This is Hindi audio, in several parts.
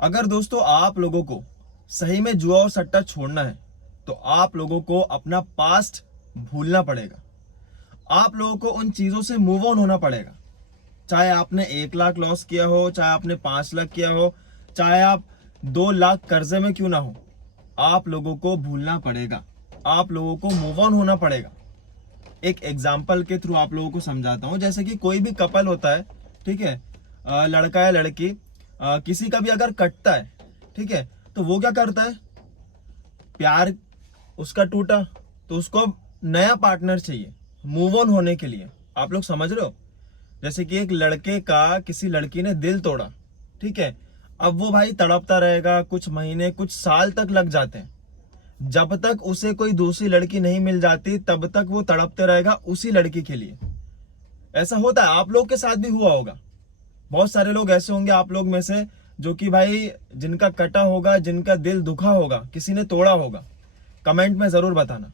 अगर दोस्तों आप लोगों को सही में जुआ और सट्टा छोड़ना है तो आप लोगों को अपना पास्ट भूलना पड़ेगा। आप लोगों को उन चीजों से मूव ऑन होना पड़ेगा। चाहे आपने 1 लाख लॉस किया हो, चाहे आपने 5 लाख किया हो, चाहे आप 2 लाख कर्जे में क्यों ना हो, आप लोगों को भूलना पड़ेगा। आप लोगों को मूव ऑन होना पड़ेगा। एक एग्जाम्पल के थ्रू आप लोगों को समझाता हूं। जैसे कि कोई भी कपल होता है, ठीक है, लड़का या लड़की, किसी का भी अगर कटता है, ठीक है, तो वो क्या करता है, प्यार उसका टूटा तो उसको अब नया पार्टनर चाहिए मूव ऑन होने के लिए। आप लोग समझ रहे हो? जैसे कि एक लड़के का किसी लड़की ने दिल तोड़ा, ठीक है, अब वो भाई तड़पता रहेगा, कुछ महीने कुछ साल तक लग जाते हैं। जब तक उसे कोई दूसरी लड़की नहीं मिल जाती तब तक वो तड़पते रहेगा उसी लड़की के लिए। ऐसा होता है, आप लोग के साथ भी हुआ होगा। बहुत सारे लोग ऐसे होंगे आप लोग में से जो कि भाई जिनका कटा होगा, जिनका दिल दुखा होगा, किसी ने तोड़ा होगा। कमेंट में जरूर बताना।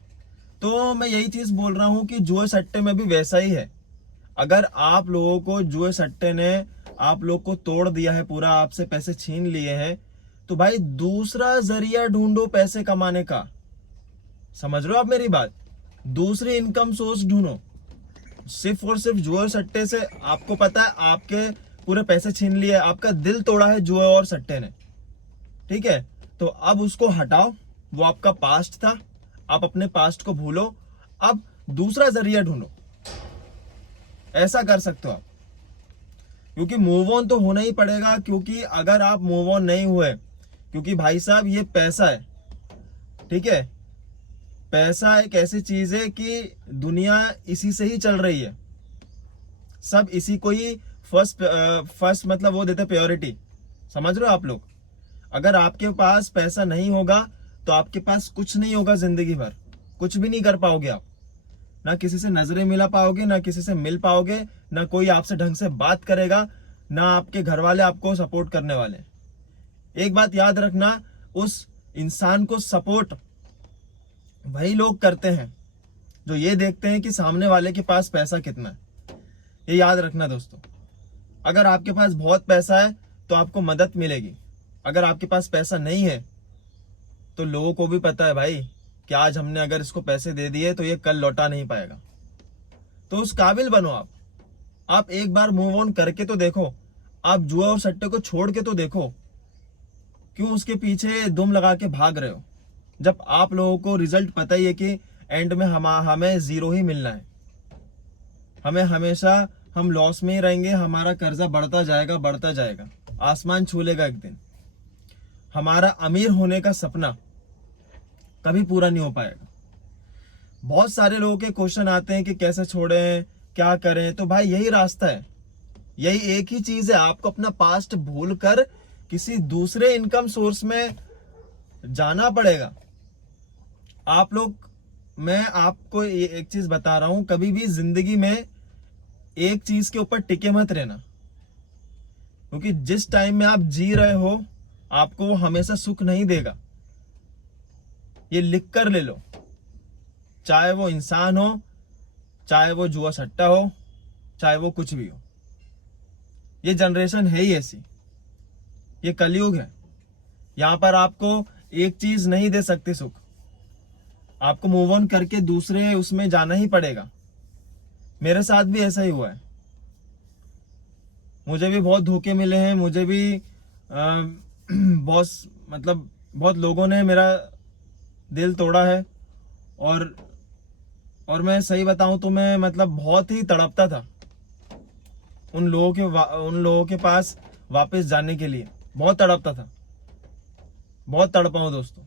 तो मैं यही चीज बोल रहा हूं कि जुए सट्टे में भी वैसा ही है। अगर आप लोगों को जुए सट्टे ने आप लोग को तोड़ दिया है, पूरा आपसे पैसे छीन लिए हैं, तो भाई दूसरा जरिया ढूंढो पैसे कमाने का। समझ रहे हो आप मेरी बात? दूसरी इनकम सोर्स ढूंढो। सिर्फ और सिर्फ जुए सट्टे से आपको पता है आपके पूरे पैसे छीन लिए, आपका दिल तोड़ा है जुए और सट्टे ने, ठीक है, तो अब उसको हटाओ। वो आपका पास्ट था, आप अपने पास्ट को भूलो, अब दूसरा जरिया ढूंढो। ऐसा कर सकते हो आप, क्योंकि मूव ऑन तो होना ही पड़ेगा। क्योंकि अगर आप मूव ऑन नहीं हुए, क्योंकि भाई साहब ये पैसा है, ठीक है, पैसा एक ऐसी चीज है कि दुनिया इसी से ही चल रही है। सब इसी को ही फर्स्ट मतलब वो देते प्योरिटी। समझ रहे हो आप लोग? अगर आपके पास पैसा नहीं होगा तो आपके पास कुछ नहीं होगा जिंदगी भर, कुछ भी नहीं कर पाओगे आप। ना किसी से नजरें मिला पाओगे, ना किसी से मिल पाओगे, ना कोई आपसे ढंग से बात करेगा, ना आपके घर वाले आपको सपोर्ट करने वाले। एक बात याद रखना, उस इंसान को सपोर्ट वही लोग करते हैं जो ये देखते हैं कि सामने वाले के पास पैसा कितना है। ये याद रखना दोस्तों। अगर आपके पास बहुत पैसा है तो आपको मदद मिलेगी। अगर आपके पास पैसा नहीं है तो लोगों को भी पता है भाई कि आज हमने अगर इसको पैसे दे दिए तो ये कल लौटा नहीं पाएगा। तो उस काबिल बनो आप। आप एक बार मूव ऑन करके तो देखो। आप जुआ और सट्टे को छोड़ के तो देखो। क्यों उसके पीछे दुम लगा के भाग रहे हो, जब आप लोगों को रिजल्ट पता ही है कि एंड में हमें जीरो ही मिलना है। हमें हमेशा हम लॉस में ही रहेंगे, हमारा कर्जा बढ़ता जाएगा बढ़ता जाएगा, आसमान छू लेगा एक दिन। हमारा अमीर होने का सपना कभी पूरा नहीं हो पाएगा। बहुत सारे लोगों के क्वेश्चन आते हैं कि कैसे छोड़ें, क्या करें। तो भाई यही रास्ता है, यही एक ही चीज है। आपको अपना पास्ट भूल कर किसी दूसरे इनकम सोर्स में जाना पड़ेगा। आप लोग, मैं आपको एक चीज बता रहा हूं, कभी भी जिंदगी में एक चीज के ऊपर टिके मत रहना। क्योंकि जिस टाइम में आप जी रहे हो आपको वो हमेशा सुख नहीं देगा। ये लिख कर ले लो। चाहे वो इंसान हो, चाहे वो जुआ सट्टा हो, चाहे वो कुछ भी हो, ये जनरेशन है ही ऐसी। ये कलयुग है। यहां पर आपको एक चीज नहीं दे सकती सुख। आपको मूव ऑन करके दूसरे उसमें जाना ही पड़ेगा। मेरे साथ भी ऐसा ही हुआ है। मुझे भी बहुत धोखे मिले हैं। मुझे भी बहुत मतलब बहुत लोगों ने मेरा दिल तोड़ा है। और मैं सही बताऊं तो मैं मतलब बहुत ही तड़पता था उन लोगों के पास वापस जाने के लिए। बहुत तड़पता था, बहुत तड़पा हूं दोस्तों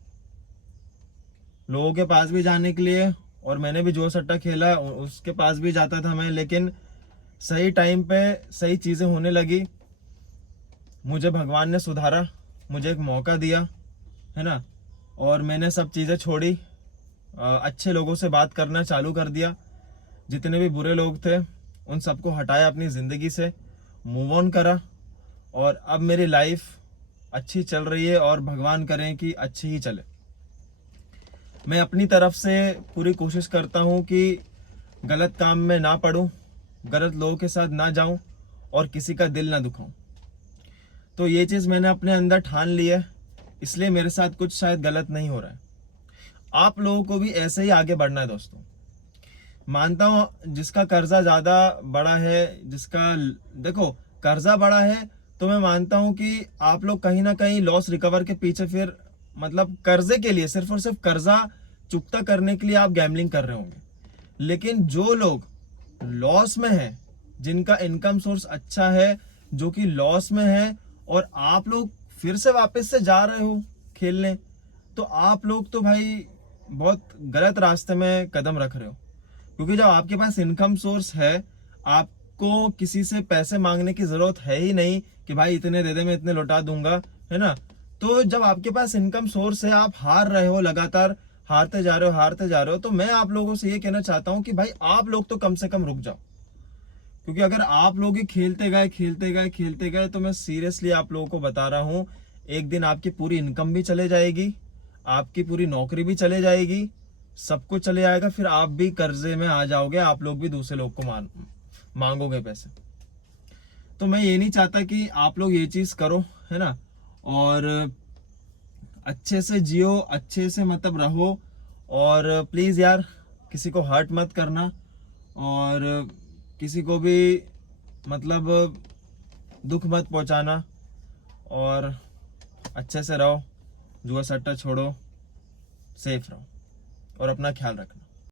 लोगों के पास भी जाने के लिए। और मैंने भी जो सट्टा खेला उसके पास भी जाता था मैं, लेकिन सही टाइम पे सही चीजें होने लगी। मुझे भगवान ने सुधारा, मुझे एक मौका दिया, है ना, और मैंने सब चीजें छोड़ी। अच्छे लोगों से बात करना चालू कर दिया। जितने भी बुरे लोग थे उन सबको हटाया अपनी जिंदगी से, मूव ऑन करा। और अब मेरी लाइफ अच्छी चल रही है और भगवान करें कि अच्छी ही चले। मैं अपनी तरफ से पूरी कोशिश करता हूं कि गलत काम में ना पड़ूं, गलत लोगों के साथ ना जाऊं और किसी का दिल ना दुखाऊं। तो ये चीज़ मैंने अपने अंदर ठान ली है, इसलिए मेरे साथ कुछ शायद गलत नहीं हो रहा है। आप लोगों को भी ऐसे ही आगे बढ़ना है दोस्तों। मानता हूँ जिसका कर्जा ज़्यादा बड़ा है, जिसका देखो कर्जा बड़ा है, तो मैं मानता हूँ कि आप लोग कहीं ना कहीं लॉस रिकवर के पीछे फिर मतलब कर्जे के लिए, सिर्फ और सिर्फ कर्जा चुकता करने के लिए आप गैम्बलिंग कर रहे होंगे। लेकिन जो लोग लॉस में है, जिनका इनकम सोर्स अच्छा है, जो कि लॉस में है, और आप लोग फिर से वापस से जा रहे हो खेलने, तो आप लोग तो भाई बहुत गलत रास्ते में कदम रख रहे हो। क्योंकि जब आपके पास इनकम सोर्स है, आपको किसी से पैसे मांगने की जरूरत है ही नहीं कि भाई इतने दे दे मैं इतने लौटा दूंगा, है ना। तो जब आपके पास इनकम सोर्स है, आप हार रहे हो, लगातार हारते जा रहे हो, तो मैं आप लोगों से ये कहना चाहता हूं कि भाई आप लोग तो कम से कम रुक जाओ। क्योंकि अगर आप लोग ही खेलते गए तो मैं सीरियसली आप लोगों को बता रहा हूं, एक दिन आपकी पूरी इनकम भी चले जाएगी, आपकी पूरी नौकरी भी चले जाएगी, सब कुछ चले जाएगा, फिर आप भी कर्जे में आ जाओगे, आप लोग भी दूसरे लोग को मांगोगे पैसे। तो मैं ये नहीं चाहता कि आप लोग ये चीज करो, है ना। और अच्छे से जियो, अच्छे से मतलब रहो, और प्लीज यार किसी को हर्ट मत करना, और किसी को भी मतलब दुख मत पहुंचाना, और अच्छे से रहो, जुआ सट्टा छोड़ो, सेफ रहो, और अपना ख्याल रखना।